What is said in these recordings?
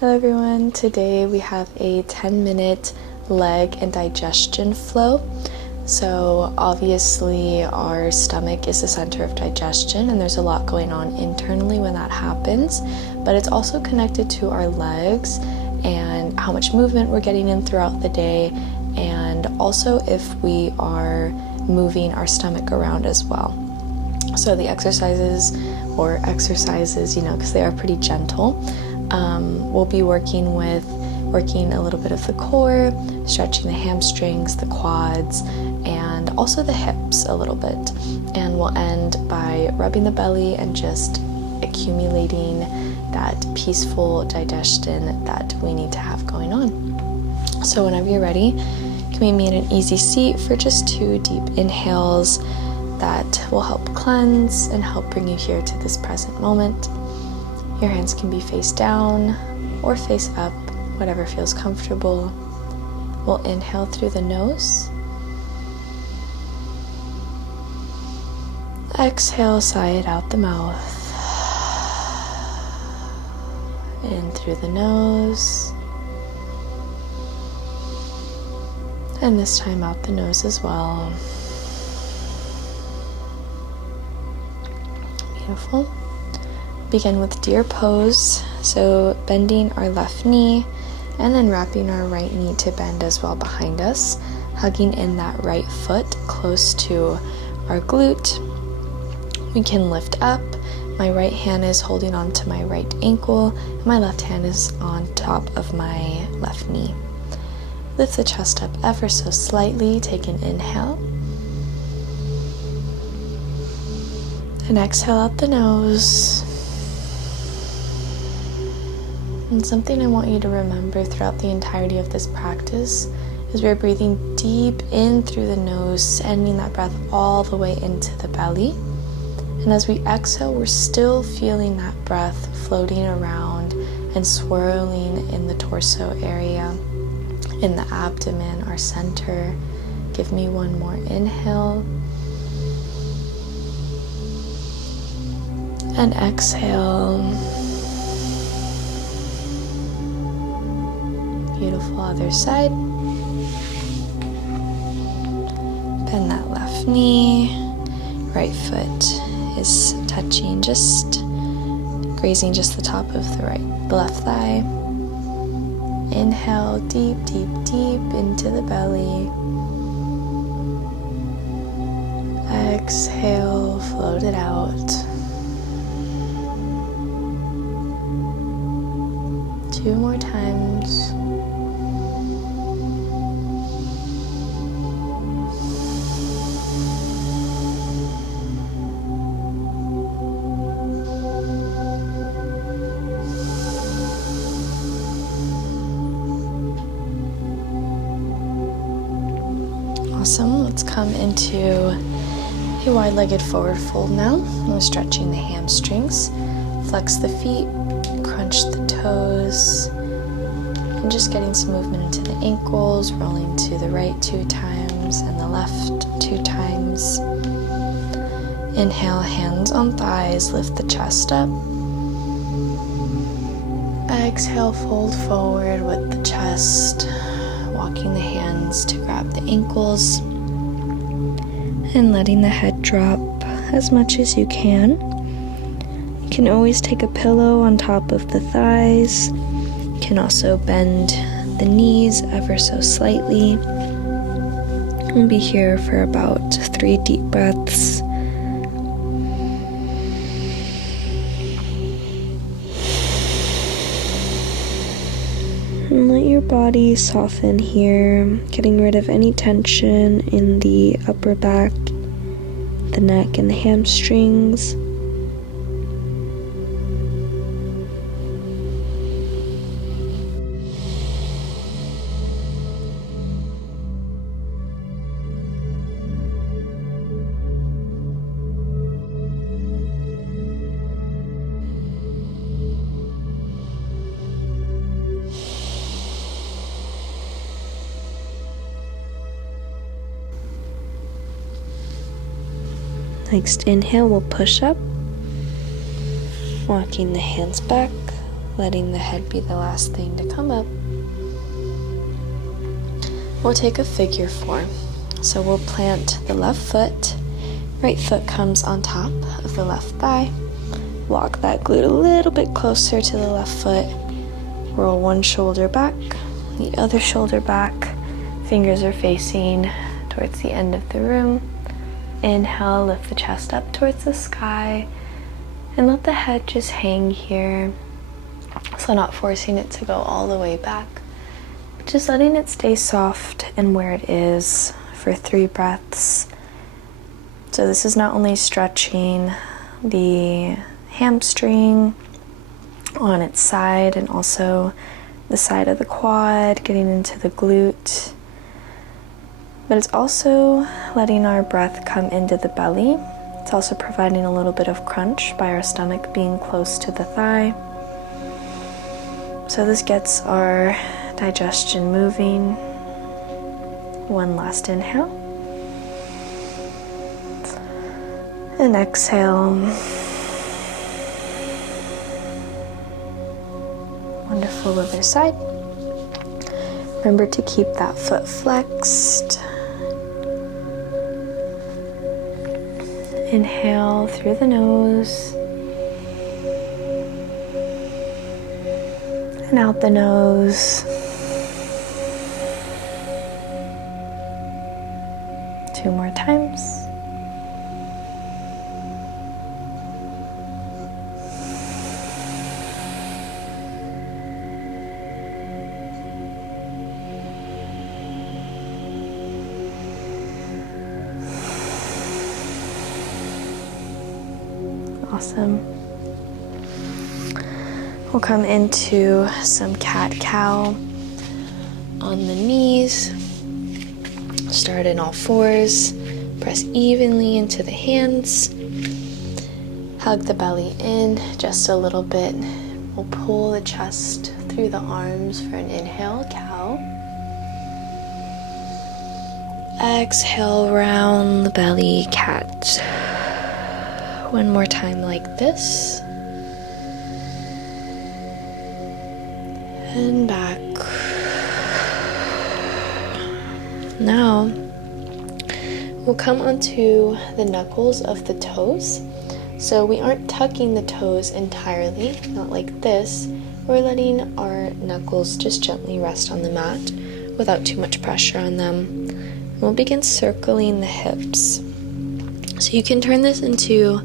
Hello everyone, today we have a 10-minute leg and digestion flow. So obviously our stomach is the center of digestion and there's a lot going on internally when that happens, but it's also connected to our legs and how much movement we're getting in throughout the day, and also if we are moving our stomach around as well. So the exercises, because they are pretty gentle, we'll be working a little bit of the core, stretching the hamstrings, the quads, and also the hips a little bit. And we'll end by rubbing the belly and just accumulating that peaceful digestion that we need to have going on. So whenever you're ready, you can meet me in an easy seat for just 2 deep inhales that will help cleanse and help bring you here to this present moment. Your hands can be face down or face up, whatever feels comfortable. We'll inhale through the nose. Exhale, sigh it out the mouth. In through the nose. And this time out the nose as well. Beautiful. Begin with deer pose, so bending our left knee and then wrapping our right knee to bend as well behind us, hugging in that right foot close to our glute. We can lift up. My right hand is holding on to my right ankle and my left hand is on top of my left knee. Lift the chest up ever so slightly. Take an inhale and exhale out the nose. And something I want you to remember throughout the entirety of this practice is we're breathing deep in through the nose, sending that breath all the way into the belly. And as we exhale, we're still feeling that breath floating around and swirling in the torso area, in the abdomen, our center. Give me one more inhale. And exhale. Beautiful, other side. Bend that left knee. Right foot is touching, just grazing just the top of the left thigh. Inhale deep, deep, deep into the belly. Exhale, float it out. 2 more times. Awesome. Let's come into a wide-legged forward fold now. We're stretching the hamstrings. Flex the feet, crunch the toes, and just getting some movement into the ankles, rolling to the right 2 times and the left 2 times. Inhale, hands on thighs, lift the chest up. Exhale, fold forward with the chest, walking the hands to grab the ankles and letting the head drop as much as you can. You can always take a pillow on top of the thighs. You can also bend the knees ever so slightly. We'll be here for about 3 deep breaths. And let your body soften here, getting rid of any tension in the upper back, the neck, and the hamstrings. Next inhale, we'll push up, walking the hands back, letting the head be the last thing to come up. We'll take a figure 4. So we'll plant the left foot, right foot comes on top of the left thigh, walk that glute a little bit closer to the left foot, roll one shoulder back, the other shoulder back, fingers are facing towards the end of the room. Inhale, lift the chest up towards the sky, and let the head just hang here. So not forcing it to go all the way back, but just letting it stay soft and where it is for 3 breaths. So this is not only stretching the hamstring on its side and also the side of the quad, getting into the glute, but it's also letting our breath come into the belly. It's also providing a little bit of crunch by our stomach being close to the thigh. So this gets our digestion moving. One last inhale. And exhale. Wonderful, other side. Remember to keep that foot flexed. Inhale through the nose. And out the nose. 2 more times. Awesome. We'll come into some cat-cow on the knees. Start in all 4s. Press evenly into the hands. Hug the belly in just a little bit. We'll pull the chest through the arms for an inhale, cow. Exhale, round the belly, cat. One more time like this. And back. Now, we'll come onto the knuckles of the toes. So we aren't tucking the toes entirely, not like this. We're letting our knuckles just gently rest on the mat without too much pressure on them. We'll begin circling the hips. So you can turn this into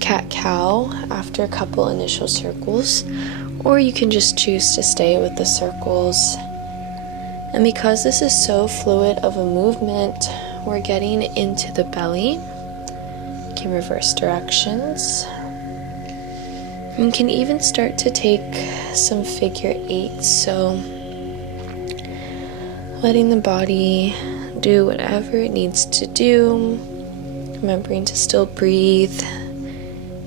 cat-cow after a couple initial circles, or you can just choose to stay with the circles. And because this is so fluid of a movement, we're getting into the belly. You can reverse directions. You can even start to take some figure 8s, so letting the body do whatever it needs to do, remembering to still breathe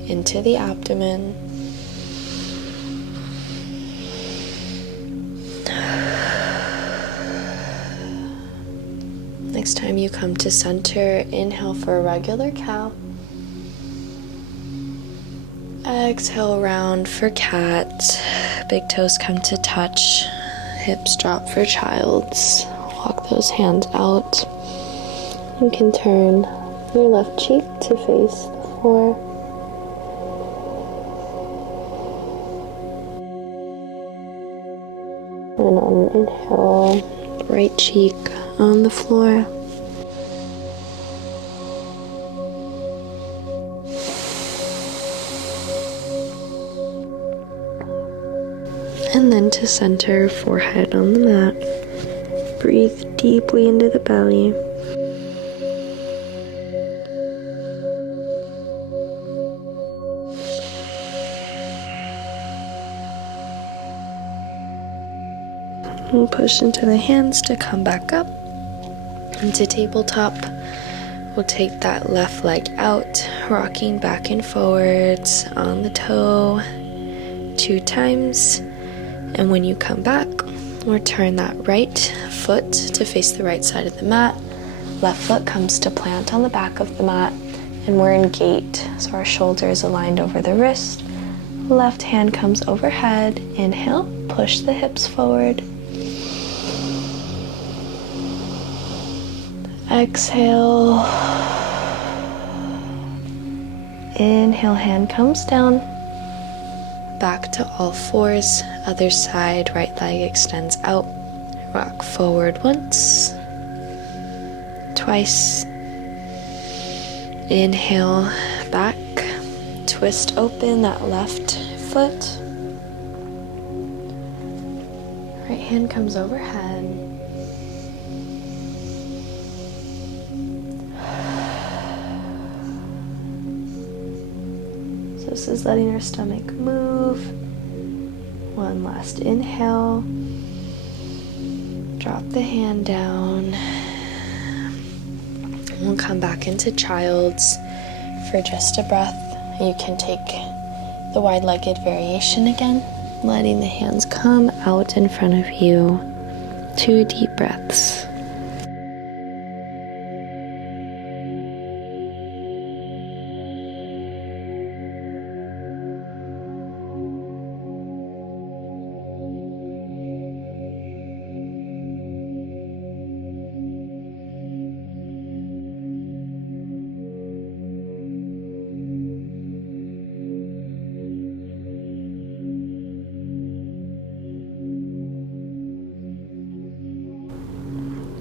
into the abdomen. Next time you come to center, inhale for a regular cow. Exhale, round for cat. Big toes come to touch. Hips drop for child's. Walk those hands out. You can turn your left cheek to face the floor. And on an inhale, right cheek on the floor. And then to center, forehead on the mat. Breathe deeply into the belly. We'll push into the hands to come back up. Into tabletop. We'll take that left leg out, rocking back and forwards on the toe 2 times. And when you come back, we'll turn that right foot to face the right side of the mat. Left foot comes to plant on the back of the mat, and we're in gate. So our shoulder is aligned over the wrist. Left hand comes overhead. Inhale, push the hips forward. Exhale. Inhale, hand comes down. Back to all fours. Other side, right leg extends out. Rock forward once. Twice. Inhale, back. Twist open that left foot. Right hand comes overhead. So this is letting our stomach move. One last inhale. Drop the hand down. We'll come back into child's for just a breath. You can take the wide-legged variation again, letting the hands come out in front of you. 2 deep breaths.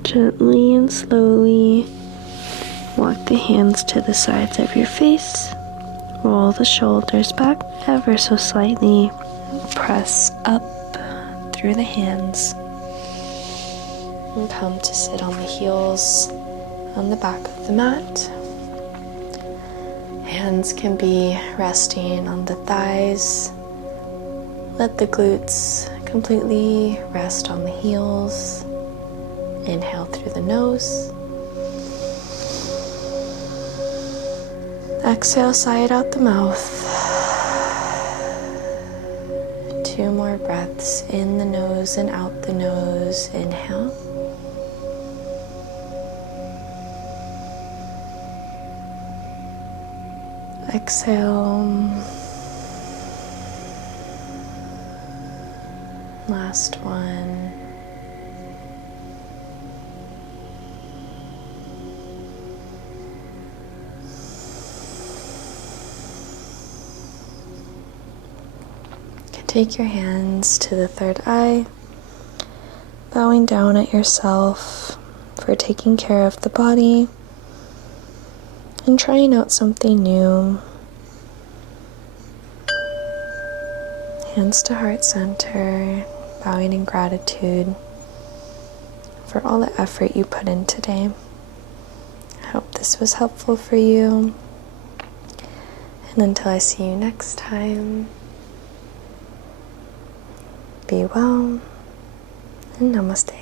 Gently and slowly walk the hands to the sides of your face. Roll the shoulders back ever so slightly. Press up through the hands. And come to sit on the heels on the back of the mat. Hands can be resting on the thighs. Let the glutes completely rest on the heels. Inhale through the nose. Exhale, sigh it out the mouth. 2 more breaths in the nose and out the nose. Inhale. Exhale. Last one. Take your hands to the third eye, bowing down at yourself for taking care of the body and trying out something new. Hands to heart center, bowing in gratitude for all the effort you put in today. I hope this was helpful for you. And until I see you next time, be well, and namaste.